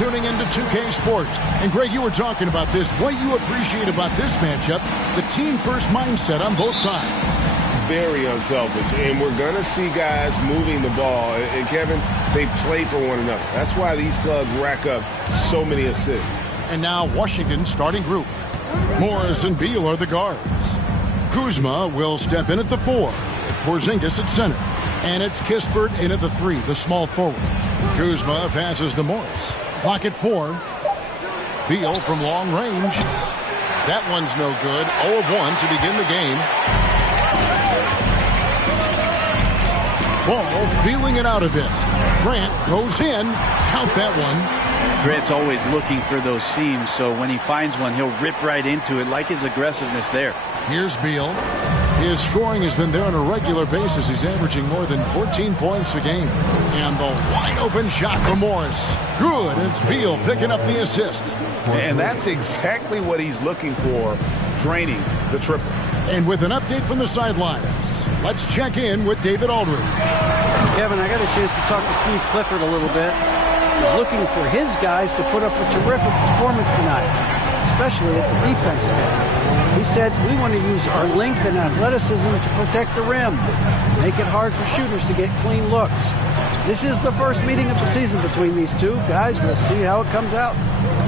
tuning into 2K Sports. And Greg, you were talking about this. What you appreciate about this matchup, the team-first mindset on both sides. Very unselfish, and we're going to see guys moving the ball. And Kevin, they play for one another. That's why these clubs rack up so many assists. And now Washington's starting group. Morris and Beal are the guards. Kuzma will step in at the 4. Porzingis at center. And it's Kispert in at the 3, the small forward. Kuzma passes to Morris. Clock at 4. Beal from long range. That one's no good. 0 of 1 to begin the game. Ball feeling it out a bit. Grant goes in. Count that one. Grant's always looking for those seams, so when he finds one, he'll rip right into it, like his aggressiveness there. Here's Beal. His scoring has been there on a regular basis. He's averaging more than 14 points a game. And the wide-open shot for Morris. Good. It's Beal picking up the assist. And that's exactly what he's looking for, draining the triple. And with an update from the sidelines, let's check in with David Aldridge. Kevin, I got a chance to talk to Steve Clifford a little bit. He's looking for his guys to put up a terrific performance tonight, especially at the defensive end. He said, we want to use our length and athleticism to protect the rim, make it hard for shooters to get clean looks. This is the first meeting of the season between these two. Guys, we'll see how it comes out.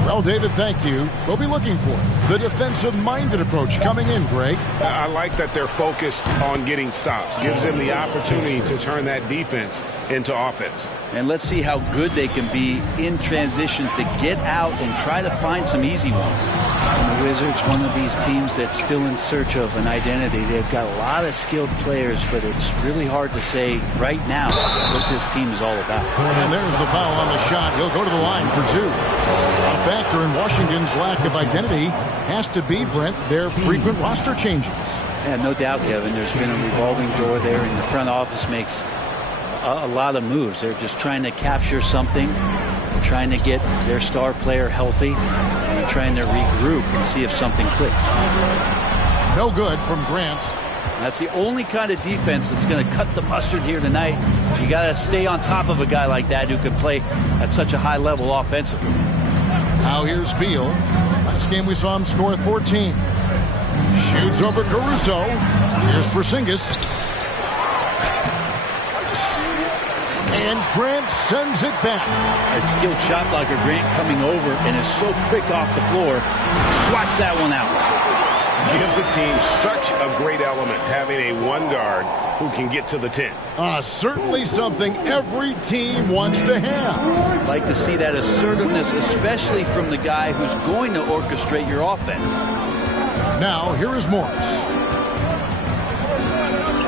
Well, David, thank you. We'll be looking for the defensive-minded approach coming in, Greg. I like that they're focused on getting stops. Gives them the opportunity to turn that defense into offense. And let's see how good they can be in transition to get out and try to find some easy ones. And the Wizards, one of these teams that's still in search of an identity. They've got a lot of skilled players, but it's really hard to say right now what this team is all about. And there's the foul on the shot. He'll go to the line for 2. A factor in Washington's lack of identity has to be, Brent, their frequent roster changes. Yeah, no doubt, Kevin. There's been a revolving door there, and the front office makes a lot of moves. They're just trying to capture something, trying to get their star player healthy, and trying to regroup and see if something clicks. No good from Grant. That's the only kind of defense that's going to cut the mustard here tonight. You got to stay on top of a guy like that who can play at such a high level offensively. Now here's Beal. Last game we saw him score 14. Shoots over Caruso. Here's Porzingis. And Grant sends it back. A skilled shot blocker, Grant coming over and is so quick off the floor. Swats that one out. Gives the team such a great element, having a one guard who can get to the 10. Certainly something every team wants to have. Like to see that assertiveness, especially from the guy who's going to orchestrate your offense. Now, here is Morris.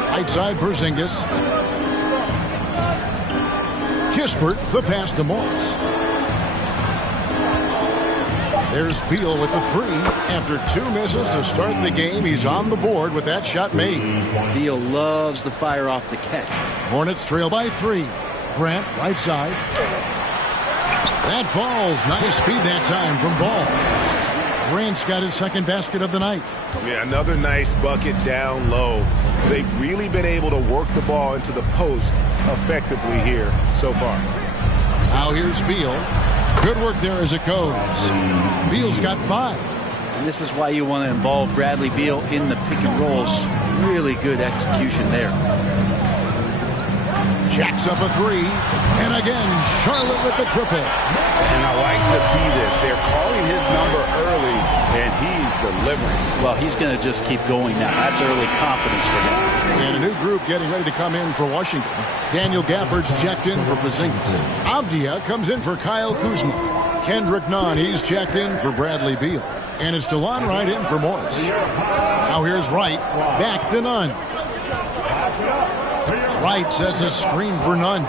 Right side, Porzingis. Kispert, the pass to Morris. There's Beal with the 3. After 2 misses to start the game, he's on the board with that shot made. Beal loves the fire off the catch. Hornets trail by 3. Grant, right side. That falls. Nice feed that time from Ball. Grant's got his second basket of the night. Yeah, another nice bucket down low. They've really been able to work the ball into the post effectively here so far. Now here's Beal. Good work there as it goes. Beal's got 5. And this is why you want to involve Bradley Beal in the pick and rolls. Really good execution there. Jacks up a 3. And again, Charlotte with the triple. And I like to see this. They're calling his number early, and he's delivering. Well, he's going to just keep going now. That's early confidence for him. And a new group getting ready to come in for Washington. Daniel Gafford's checked in for Porzingis. Avdia comes in for Kyle Kuzma. Kendrick Nunn, he's checked in for Bradley Beal. And it's DeLon Wright in for Morris. Now here's Wright. Back to Nunn. Wright sets a screen for Nunn.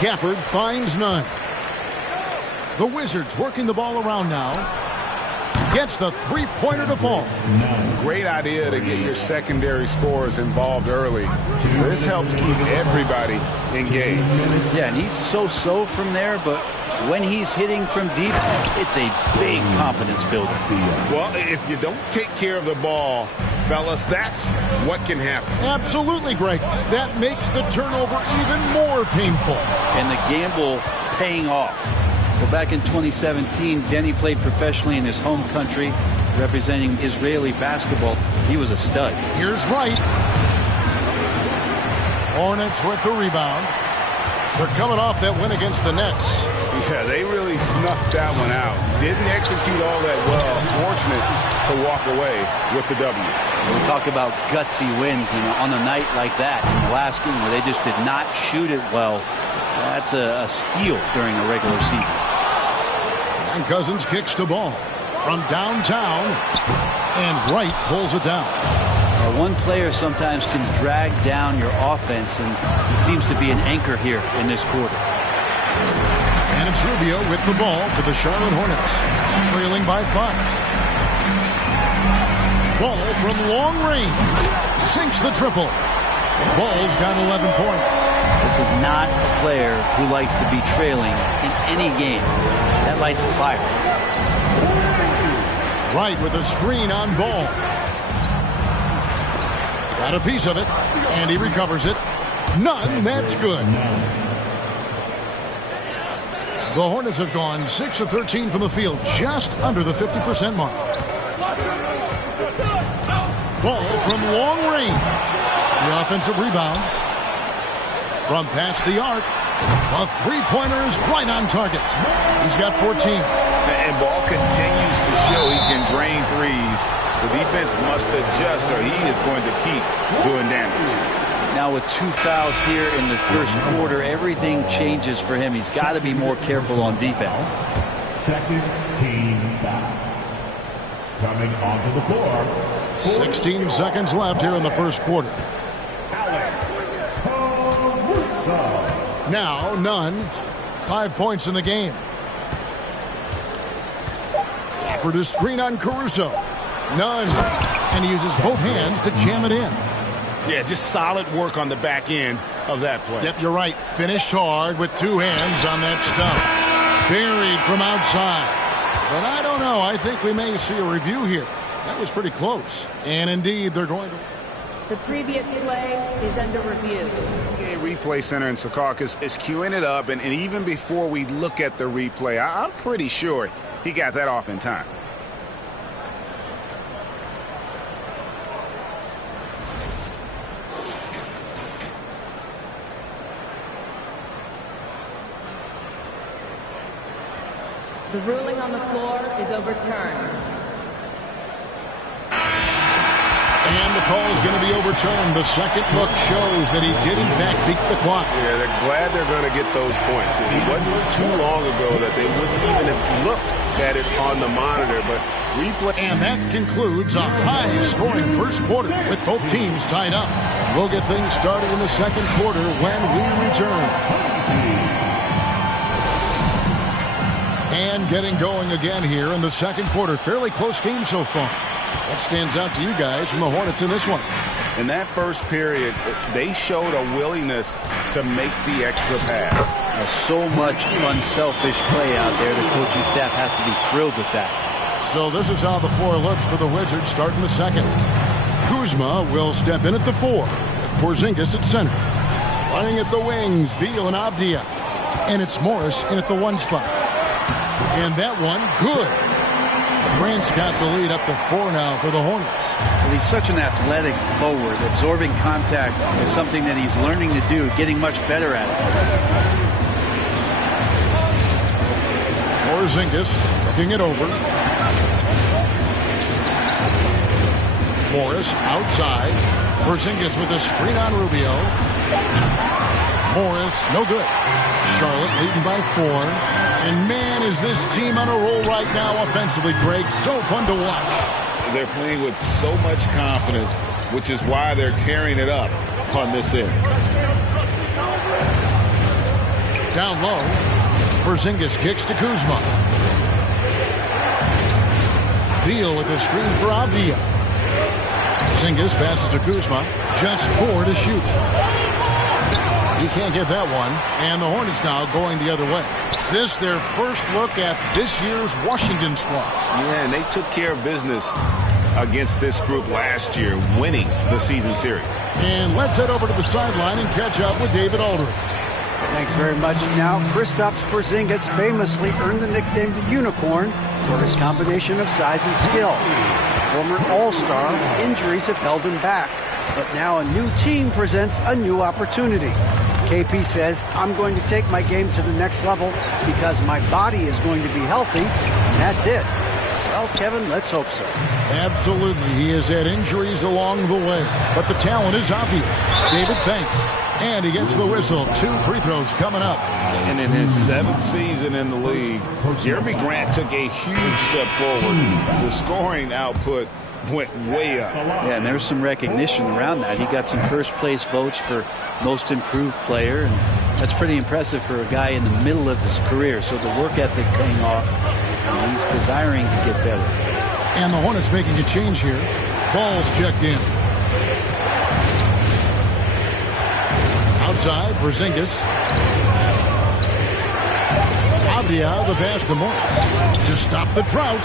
Gafford finds Nunn. The Wizards working the ball around now. Gets the three-pointer to fall. Great idea to get your secondary scorers involved early. This helps keep everybody engaged. Yeah, and he's so-so from there, but when he's hitting from deep, it's a big confidence builder. Well, if you don't take care of the ball, Fellas, that's what can happen. Absolutely, Greg. That makes the turnover even more painful. And the gamble paying off. Well, back in 2017, Denny played professionally in his home country, representing Israeli basketball. He was a stud. Here's Wright. Hornets with the rebound. They're coming off that win against the Nets. Yeah, they really snuffed that one out. Didn't execute all that well. Fortunate to walk away with the W. We talk about gutsy wins, and on a night like that, in the last game where they just did not shoot it well, that's a steal during the regular season. And Cousins kicks the ball from downtown, and Wright pulls it down. One player sometimes can drag down your offense, and he seems to be an anchor here in this quarter. And it's Rubio with the ball for the Charlotte Hornets, trailing by 5. Ball from long range, sinks the triple. Ball's got 11 points. This is not a player who likes to be trailing in any game. That lights a fire. Wright with a screen on ball. Got a piece of it, and he recovers it. None, that's good. The Hornets have gone 6 of 13 from the field, just under the 50% mark. Ball from long range. The offensive rebound. From past the arc. A three-pointer is right on target. He's got 14. And Ball continues to show he can drain threes. The defense must adjust or he is going to keep doing damage. Now with 2 fouls here in the first quarter, everything changes for him. He's got to be more careful on defense. Second team foul. Coming onto the floor. 16 seconds left here in the first quarter. Now, none. 5 points in the game. Offered a screen on Caruso. None. And he uses both hands to jam it in. Yeah, just solid work on the back end of that play. Yep, you're right. Finished hard with 2 hands on that stuff. Buried from outside. But I don't know. I think we may see a review here. That was pretty close. And indeed, they're going to... The previous play is under review. Yeah, Replay Center in Secaucus is queuing it up, and even before we look at the replay, I'm pretty sure he got that off in time. The ruling on the floor is overturned. And the call is going to be overturned. The second look shows that he did, in fact, beat the clock. Yeah, they're glad they're going to get those points. It wasn't too long ago that they wouldn't even have looked at it on the monitor, but replay. And that concludes a high-scoring first quarter with both teams tied up. We'll get things started in the second quarter when we return. And getting going again here in the second quarter. Fairly close game so far. What stands out to you guys from the Hornets in this one? In that first period, they showed a willingness to make the extra pass. So much unselfish play out there. The coaching staff has to be thrilled with that. So this is how the floor looks for the Wizards starting the second. Kuzma will step in at the 4. Porzingis at center. Running at the wings, Beal and Avdia. And it's Morris in at the 1 spot. And that one, good. Grant's got the lead up to 4 now for the Hornets. Well, he's such an athletic forward. Absorbing contact is something that he's learning to do, getting much better at it. Porzingis looking it over. Morris outside. Porzingis with a screen on Rubio. Morris, no good. Charlotte leading by 4. And man, is this team on a roll right now offensively, Greg. So fun to watch. They're playing with so much confidence, which is why they're tearing it up on this end. Down low. Porzingis kicks to Kuzma. Beal with a screen for Avdia. Porzingis passes to Kuzma. Just 4 to shoot. He can't get that one. And the Hornets now going the other way. This their first look at this year's Washington squad. Yeah, and they took care of business against this group last year, winning the season series. And let's head over to the sideline and catch up with David Aldridge. Thanks very much. Now, Kristaps Porzingis famously earned the nickname the Unicorn for his combination of size and skill. Former All-Star, injuries have held him back. But now a new team presents a new opportunity. KP says, I'm going to take my game to the next level because my body is going to be healthy, and that's it. Well, Kevin, let's hope so. Absolutely. He has had injuries along the way, but the talent is obvious. David, thanks. And he gets the whistle. 2 free throws coming up. And in his 7th season in the league, Jeremy Grant took a huge step forward. The scoring output went way up. Yeah, and there's some recognition around that. He got some first-place votes for most improved player, and that's pretty impressive for a guy in the middle of his career. So the work ethic paying off, and he's desiring to get better. And the Hornets making a change here. Ball's checked in. Outside, Porzingis. Avdia, the pass to Morris to stop the drought.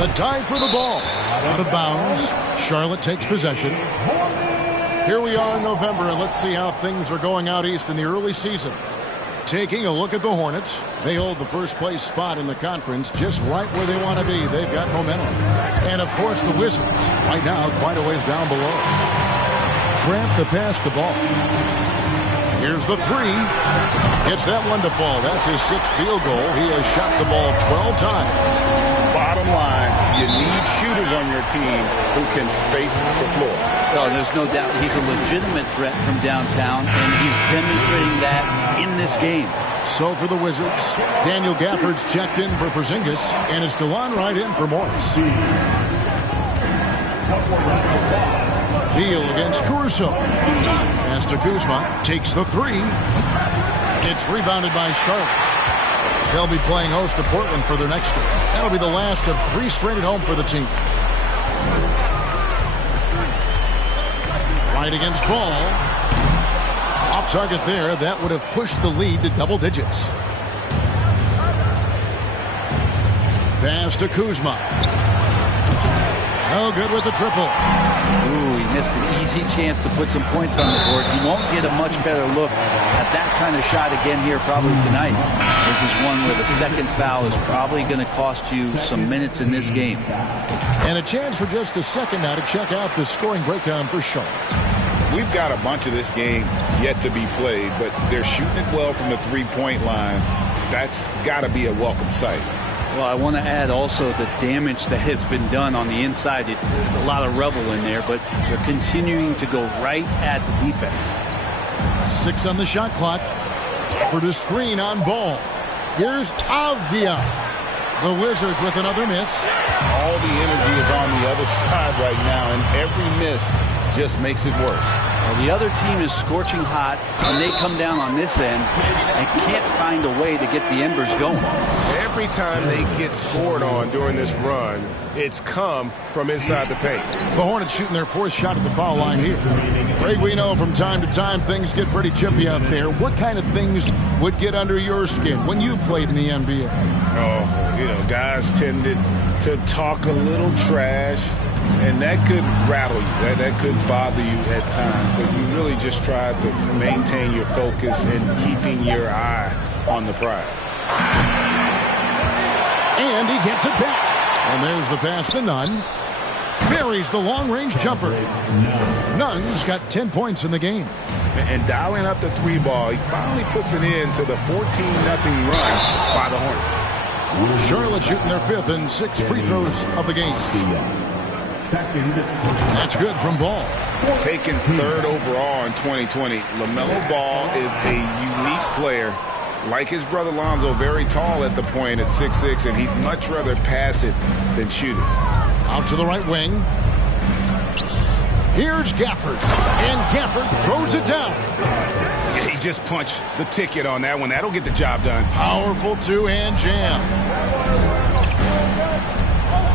The dive for the ball. Out of bounds. Charlotte takes possession. Here we are in November, and let's see how things are going out east in the early season. Taking a look at the Hornets. They hold the first-place spot in the conference just right where they want to be. They've got momentum. And, of course, the Wizards, right now, quite a ways down below. Grant the pass to Ball. Here's the 3. Gets that one to fall. That's his 6th field goal. He has shot the ball 12 times. Bottom line, you need shooters on your team who can space the floor. Oh, there's no doubt he's a legitimate threat from downtown, and he's demonstrating that in this game. So for the Wizards, Daniel Gafford's checked in for Porzingis, and it's DeLon Wright in for Morris. Beal against Caruso. As to Kuzma, takes the 3. It's rebounded by Charlotte. They'll be playing host to Portland for their next game. That'll be the last of 3 straight at home for the team. Right against Ball. Off target there. That would have pushed the lead to double digits. Pass to Kuzma. No good with the triple. Ooh, he missed an easy chance to put some points on the board. He won't get a much better look at that kind of shot again here probably tonight. This is one where the second foul is probably going to cost you some minutes in this game. And a chance for just a second now to check out the scoring breakdown for Charlotte. We've got a bunch of this game yet to be played, but they're shooting it well from the three-point line. That's got to be a welcome sight. Well, I want to add also the damage that has been done on the inside. It's a lot of rubble in there, but they're continuing to go right at the defense. 6 on the shot clock for the screen on Ball. Here's Avdia. The Wizards with another miss. All the energy is on the other side right now, and every miss just makes it worse. Well, the other team is scorching hot, and they come down on this end and can't find a way to get the embers going. Every time they get scored on during this run, it's come from inside the paint. The Hornets shooting their 4th shot at the foul line here. Greg, we know from time to time things get pretty chippy out there. What kind of things would get under your skin when you played in the NBA? Oh, guys tended to talk a little trash, and that could rattle you. That could bother you at times, but you really just try to maintain your focus and keeping your eye on the prize. And he gets it back. And there's the pass to Nunn. Buries the long-range jumper. Nunn's got 10 points in the game. And dialing up the 3 ball, he finally puts it in to the 14-0 run by the Hornets. Charlotte shooting their 5th and 6th free throws of the game. That's good from Ball. Taken 3rd overall in 2020, LaMelo Ball is a unique player. Like his brother Lonzo, very tall at the point at 6'6", and he'd much rather pass it than shoot it. Out to the right wing. Here's Gafford. And Gafford throws it down. He just punched the ticket on that one. That'll get the job done. Powerful 2-hand jam.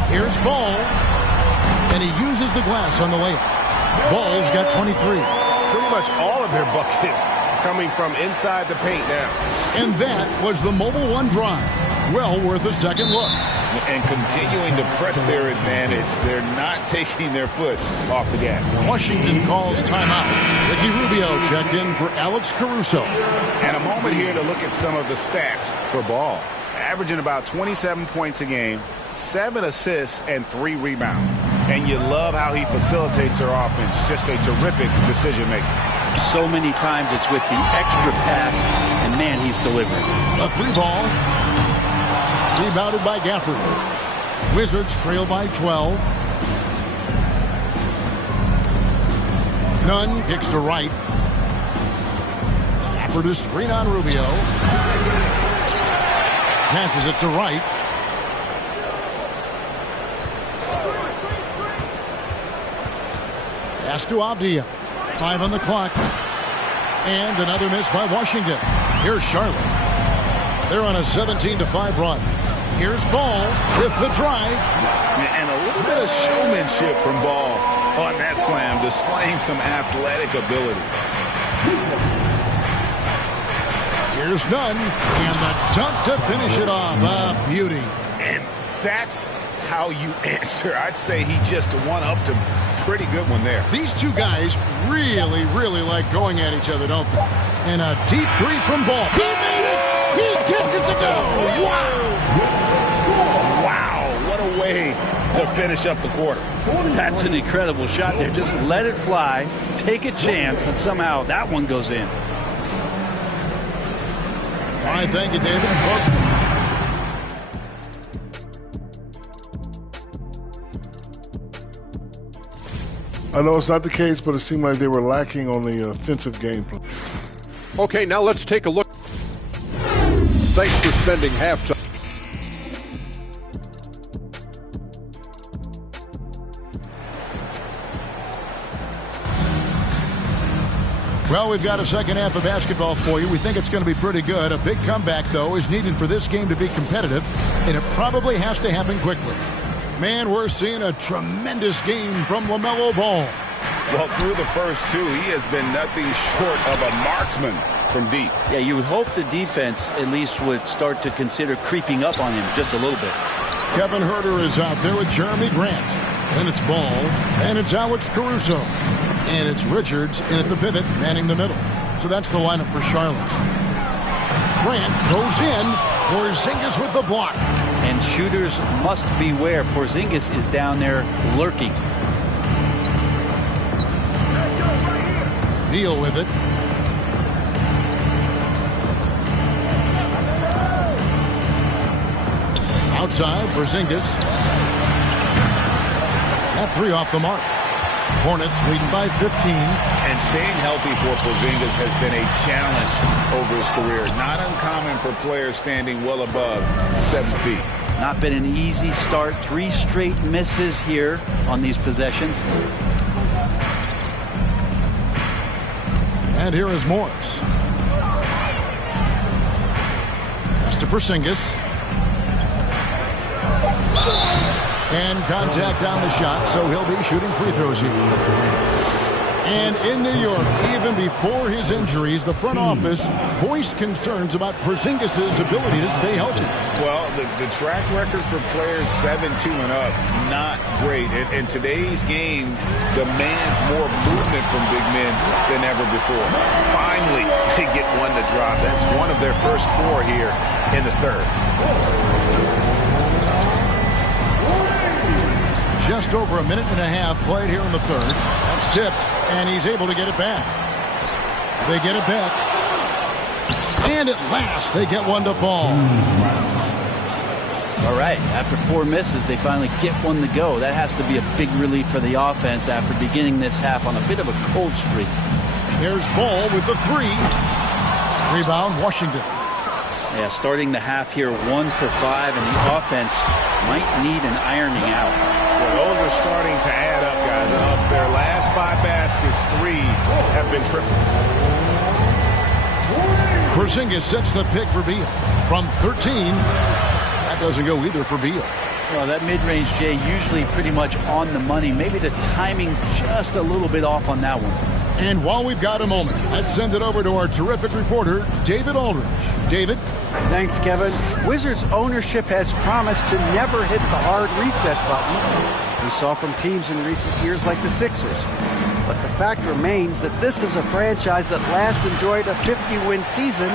Here's Ball. And he uses the glass on the layup. Ball's got 23. Pretty much all of their buckets coming from inside the paint now. And that was the Mobile One drive. Well worth a second look. And continuing to press their advantage. They're not taking their foot off the gas. Washington calls timeout. Ricky Rubio checked in for Alex Caruso. And a moment here to look at some of the stats for Ball. Averaging about 27 points a game, 7 assists, and 3 rebounds. And you love how he facilitates their offense. Just a terrific decision maker. So many times it's with the extra pass, and man, he's delivering. A 3-ball. Rebounded by Gafford. Wizards trail by 12. Nunn kicks to right. Gafford to screen on Rubio. Passes it to right. Pass to Avdia. 5 on the clock. And another miss by Washington. Here's Charlotte. They're on a 17-5 run. Here's Ball with the drive. And a little bit of showmanship from Ball on that slam, displaying some athletic ability. Here's Nunn, and the dunk to finish it off. A beauty. And that's how you answer. I'd say he just one-upped him. Pretty good one there. These two guys really, really like going at each other, don't they? And a deep three from Ball. He made it! He gets it to go! Wow! Wow, what a way to finish up the quarter. That's an incredible shot there. Just let it fly, take a chance, and somehow that one goes in. All right, thank you, David. I know it's not the case, but it seemed like they were lacking on the offensive game plan. Okay, now let's take a look. Thanks for spending halftime. Well, we've got a second half of basketball for you. We think it's going to be pretty good. A big comeback, though, is needed for this game to be competitive, and it probably has to happen quickly. Man, we're seeing a tremendous game from LaMelo Ball. Well, through the first two, he has been nothing short of a marksman from deep. Yeah, you would hope the defense at least would start to consider creeping up on him just a little bit. Kevin Huerter is out there with Jeremy Grant. Then it's Ball, and it's Alex Caruso. And it's Richards in at the pivot, manning the middle. So that's the lineup for Charlotte. Grant goes in. Porzingis with the block. And shooters must beware. Porzingis is down there lurking. Beal with it. Outside, Porzingis. That 3 off the mark. Hornets leading by 15. And staying healthy for Porzingis has been a challenge over his career. Not uncommon for players standing well above 7 feet. Not been an easy start. 3 straight misses here on these possessions. And here is Morris. Pass to Porzingis. And contact on the shot, so he'll be shooting free throws here. And in New York, even before his injuries, the front office voiced concerns about Porzingis' ability to stay healthy. Well, the track record for players 7-2 and up, not great. And today's game demands more movement from big men than ever before. Finally, they get one to drop. That's one of their first 4 here in the third. Just over a minute and a half played here in the third. That's tipped, and he's able to get it back. They get it back. And at last, they get one to fall. All right, after 4 misses, they finally get one to go. That has to be a big relief for the offense after beginning this half on a bit of a cold streak. Here's Ball with the 3. Rebound, Washington. Yeah, starting the half here 1 for 5, and the offense might need an ironing out. Well, those are starting to add up, guys. Of their last 5 baskets, 3 have been triples. Porzingis sets the pick for Beal. From 13, that doesn't go either for Beal. Well, that mid-range, Jay, usually pretty much on the money. Maybe the timing just a little bit off on that one. And while we've got a moment, let's send it over to our terrific reporter, David Aldridge. David? Thanks, Kevin. Wizards ownership has promised to never hit the hard reset button we saw from teams in recent years like the Sixers. But the fact remains that this is a franchise that last enjoyed a 50-win season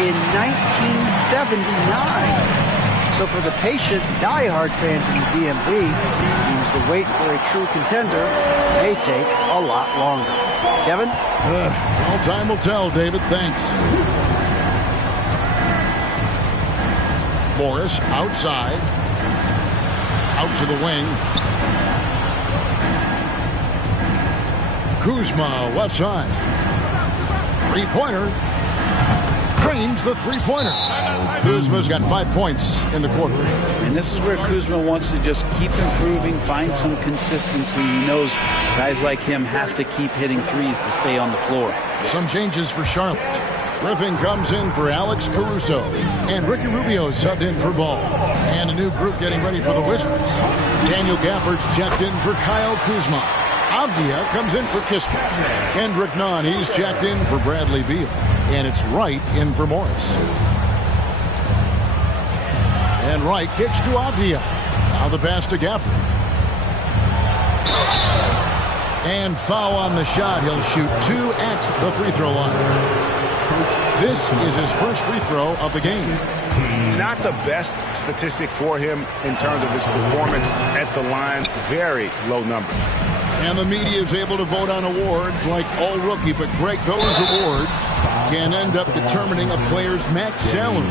in 1979. So for the patient, die-hard fans in the DMV, it seems the wait for a true contender may take a lot longer. Kevin? Well, time will tell, David. Thanks. Morris outside. Out to the wing. Kuzma left side. Three-pointer. Drains the three-pointer. Kuzma's got 5 points in the quarter. And this is where Kuzma wants to just keep improving, find some consistency. He knows guys like him have to keep hitting threes to stay on the floor. Some changes for Charlotte. Griffin comes in for Alex Caruso. And Ricky Rubio subbed in for Ball. And a new group getting ready for the Wizards. Daniel Gafford's checked in for Kyle Kuzma. Avdia comes in for Kispert. Kendrick Nunn, he's checked in for Bradley Beal. And it's Wright in for Morris. And Wright kicks to Avdia. Now the pass to Gafford. And foul on the shot. He'll shoot 2 at the free throw line. This is his first free throw of the game. Not the best statistic for him in terms of his performance at the line. Very low number. And the media is able to vote on awards like All Rookie, but Greg, those awards can end up determining a player's max salary.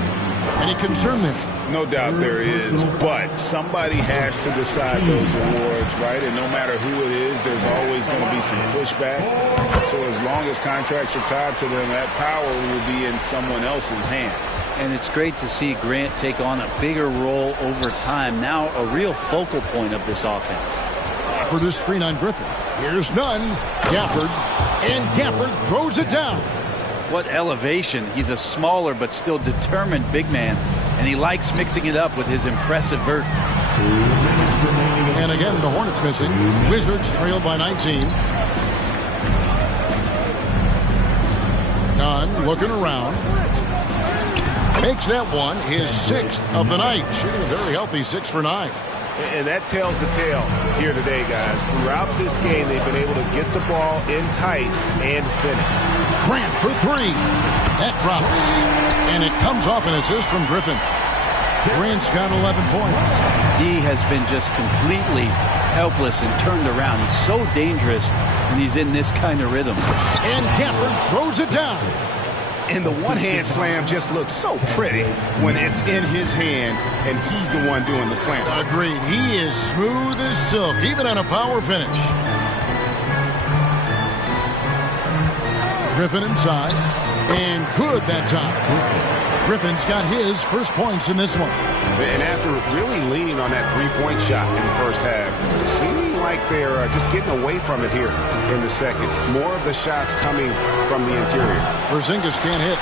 Any concern there? No doubt there is, but somebody has to decide those awards, right? And no matter who it is, there's always going to be some pushback. So as long as contracts are tied to them, that power will be in someone else's hands. And it's great to see Grant take on a bigger role over time. Now a real focal point of this offense. For the screen on Griffin. Here's Nunn. Gafford. And Gafford throws it down. What elevation. He's a smaller but still determined big man. And he likes mixing it up with his impressive vert. And again, the Hornets missing. Wizards trail by 19. Nunn looking around. Makes that one his 6th of the night. Shooting a very healthy 6 for 9. And that tells the tale here today, guys. Throughout this game, they've been able to get the ball in tight and finish. Grant for 3. That drops. And it comes off an assist from Griffin. Grant's got 11 points. D has been just completely helpless and turned around. He's so dangerous when he's in this kind of rhythm. And Gafford throws it down. And the one-hand slam just looks so pretty when it's in his hand and he's the one doing the slam. Agreed. He is smooth as silk, even on a power finish. Griffin inside. And good that time. Griffin's got his first points in this one. And after really leaning on that three-point shot in the first half, seeming like they're just getting away from it here in the second. More of the shots coming from the interior. Porzingis can't hit.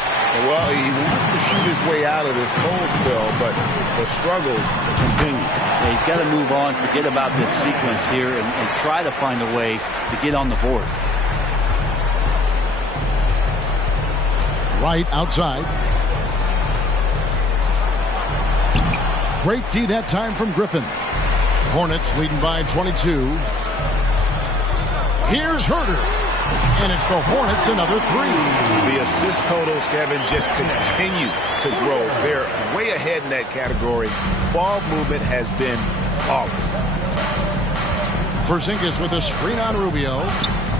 Well, he wants to shoot his way out of this hole spell, but the struggles continue. Yeah, he's got to move on, forget about this sequence here, and try to find a way to get on the board. Right outside. Great D that time from Griffin. Hornets leading by 22. Here's Herter. And it's the Hornets another 3. The assist totals, Kevin, just continue to grow. They're way ahead in that category. Ball movement has been flawless. Porzingis with a screen on Rubio.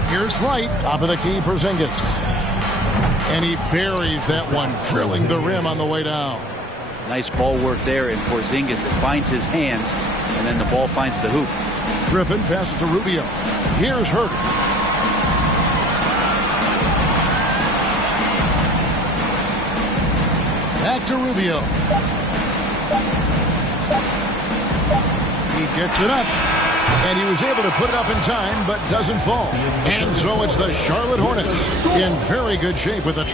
Here's Wright. Top of the key, Porzingis. And he buries that one, drilling the rim on the way down. Nice ball work there, and Porzingis, it finds his hands, and then the ball finds the hoop. Griffin passes to Rubio. Here's Herter. Back to Rubio. He gets it up. And he was able to put it up in time, but doesn't fall. And so it's the Charlotte Hornets in very good shape with a...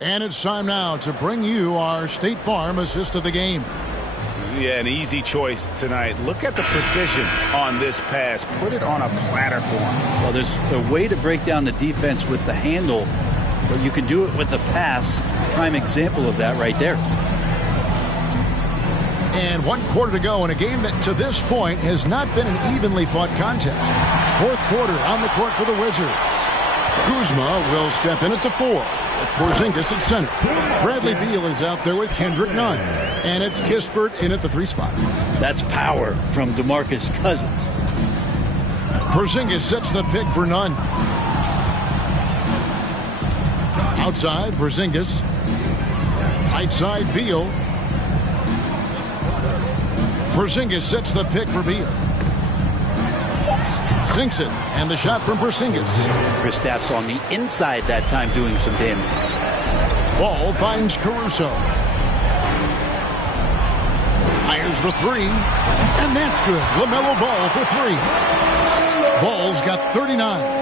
And it's time now to bring you our State Farm assist of the game. Yeah, an easy choice tonight. Look at the precision on this pass. Put it on a platter for him. Well, there's a way to break down the defense with the handle But you can do it with the pass. Prime example of that right there. And 1 quarter to go in a game that to this point has not been an evenly fought contest. 4th quarter on the court for the Wizards. Kuzma will step in at the 4. Porzingis at center. Bradley Beal is out there with Kendrick Nunn. And it's Kispert in at the 3 spot. That's power from DeMarcus Cousins. Porzingis sets the pick for Nunn. Outside, Porzingis. Right side, Beal. Porzingis sets the pick for Beal. Sinks it, and the shot from Porzingis. Kristaps on the inside that time doing some damage. Ball finds Caruso. Fires the 3, and that's good. LaMelo Ball for 3. Ball's got 39.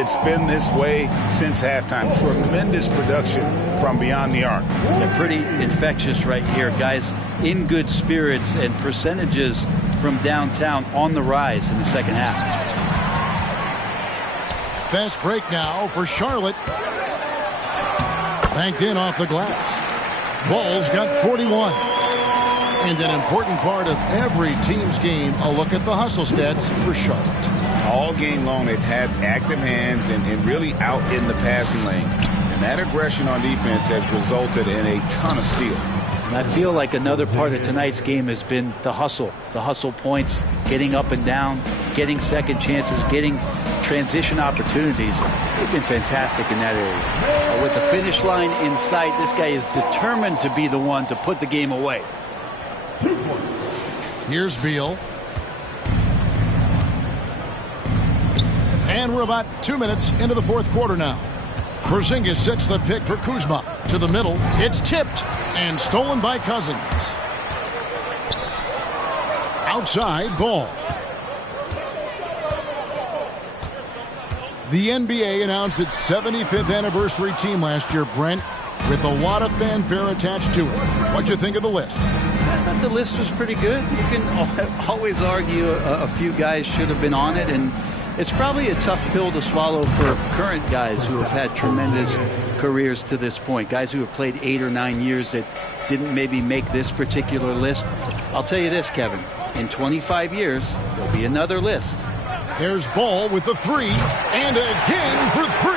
It's been this way since halftime. Tremendous production from beyond the arc. They're pretty infectious right here. Guys in good spirits, and percentages from downtown on the rise in the second half. Fast break now for Charlotte. Banked in off the glass. Ball's got 41. And an important part of every team's game, a look at the hustle stats for Charlotte. All game long, they've had active hands and really out in the passing lanes. And that aggression on defense has resulted in a ton of steals. And I feel like another part of tonight's game has been the hustle points, getting up and down, getting second chances, getting transition opportunities. They've been fantastic in that area. With the finish line in sight, this guy is determined to be the one to put the game away. Here's Beal. And we're about 2 minutes into the 4th quarter now. Porzingis sets the pick for Kuzma. To the middle. It's tipped and stolen by Cousins. Outside, Ball. The NBA announced its 75th anniversary team last year, Brent, with a lot of fanfare attached to it. What'd you think of the list? I thought the list was pretty good. You can always argue a few guys should have been on it, and it's probably a tough pill to swallow for current guys who have had tremendous careers to this point. Guys who have played 8 or 9 years that didn't maybe make this particular list. I'll tell you this, Kevin. In 25 years, there'll be another list. There's Ball with the 3, and again for 3.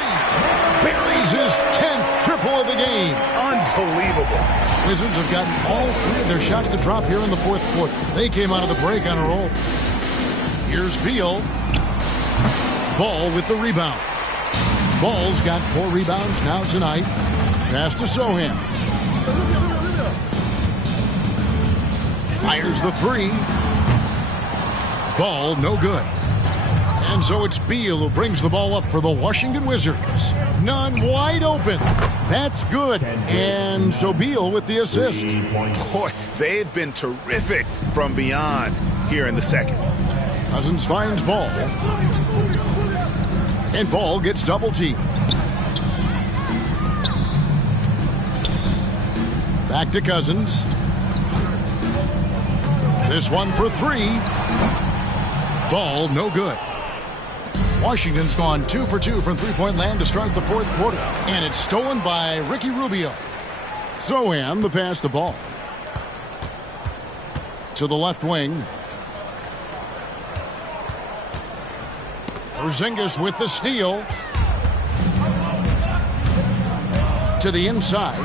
Buries his 10th triple of the game. Unbelievable. Wizards have gotten all 3 of their shots to drop here in the 4th quarter. They came out of the break on a roll. Here's Beal. Ball with the rebound. Ball's got 4 rebounds now tonight. Pass to Sohan. Fires the 3. Ball no good. And so it's Beal who brings the ball up for the Washington Wizards. Nunn wide open. That's good. And so Beal with the assist. Boy, they've been terrific from beyond here in the second. Cousins finds Ball. And Ball gets double teamed. Back to Cousins. This one for 3. Ball no good. Washington's gone 2 for 2 from three-point land to start the 4th quarter. And it's stolen by Ricky Rubio. Sohan the pass to Ball. To the left wing. Porzingis with the steal. To the inside.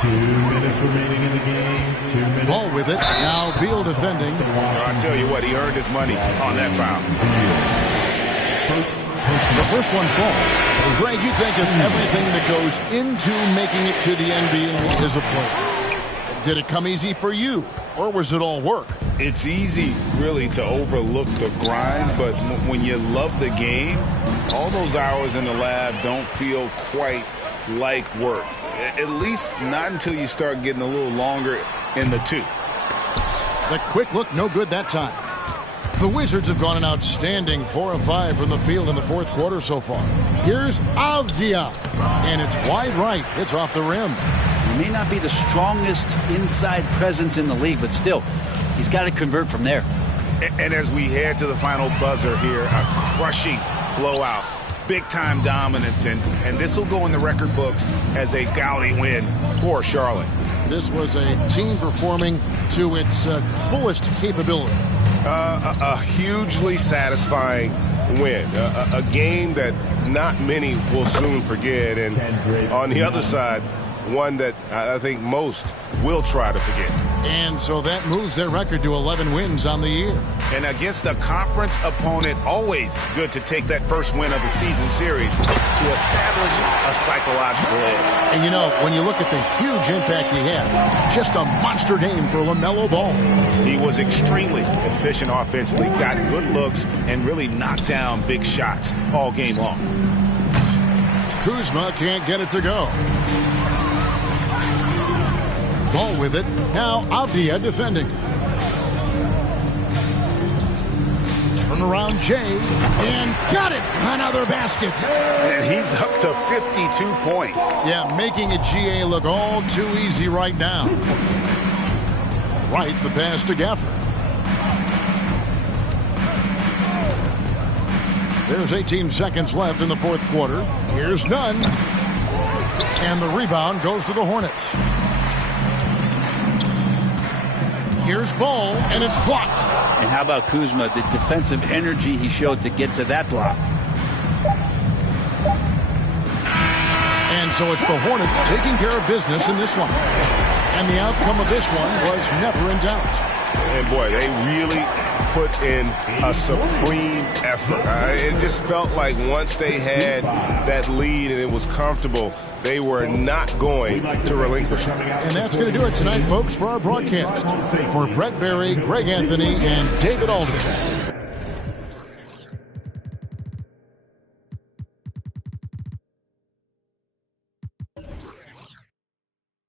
2 minutes remaining in the game. 2 minutes. Ball with it. Now Beal defending. I tell you what, he earned his money on that foul. The first one falls. Greg, you think of everything that goes into making it to the NBA as a player. Did it come easy for you, or was it all work? It's easy, really, to overlook the grind, but when you love the game, all those hours in the lab don't feel quite like work. At least not until you start getting a little longer in the tooth. The quick look, no good that time. The Wizards have gone an outstanding 4 of 5 from the field in the 4th quarter so far. Here's Avdia, and it's wide right. It's off the rim. He may not be the strongest inside presence in the league, but still, he's got to convert from there. And as we head to the final buzzer here, a crushing blowout big-time dominance, and this will go in the record books as a gaudy win for Charlotte. This was a team performing to its fullest capability. A hugely satisfying win, a game that not many will soon forget, and on the other side, one that I think most will try to forget. And so that moves their record to 11 wins on the year. And against a conference opponent, always good to take that first win of the season series to establish a psychological edge. And you know, when you look at the huge impact he had, just a monster game for LaMelo Ball. He was extremely efficient offensively, got good looks, and really knocked down big shots all game long. Kuzma can't get it to go. Ball with it. Now Avdia defending. Turnaround Jay. And got it. Another basket. And he's up to 52 points. Yeah, making a GA look all too easy right now. Right, the pass to Gafford. There's 18 seconds left in the fourth quarter. Here's none. And the rebound goes to the Hornets. Here's Ball, and it's blocked. And how about Kuzma, the defensive energy he showed to get to that block. And so it's the Hornets taking care of business in this one. And the outcome of this one was never in doubt. And boy, they really put in a supreme effort. It just felt like once they had that lead and it was comfortable, they were not going to relinquish it. And that's going to do it tonight, folks, for our broadcast. For Brett Berry, Greg Anthony, and David Aldridge,